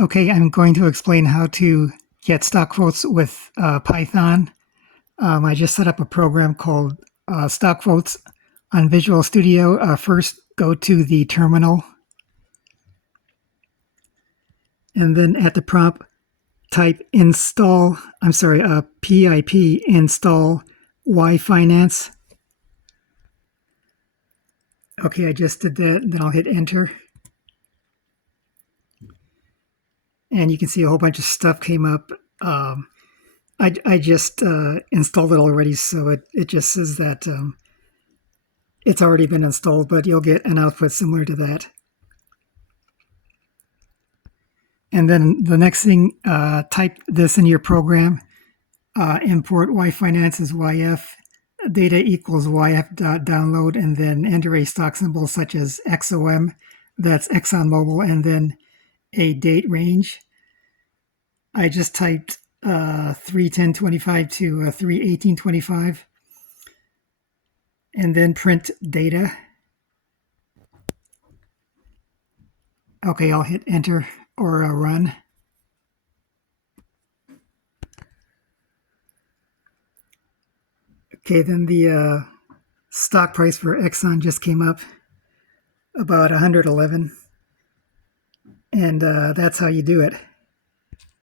Okay, I'm going to explain how to get stock quotes with Python. I just set up a program called Stock Quotes on Visual Studio. First, go to the terminal, and then at the prompt, type pip install yfinance. Okay, I just did that, and then I'll hit enter. And you can see a whole bunch of stuff came up. I just installed it already, so it just says that it's already been installed, but you'll get an output similar to that. And then the next thing, type this in your program. Import yfinance as yf, data equals yf.download, and then enter a stock symbol such as XOM, that's ExxonMobil, and then a date range. I just typed 3/10/25 to 3/18/25, and then print data. Okay, I'll hit enter or run. Okay, then the stock price for Exxon just came up about 111, and that's how you do it.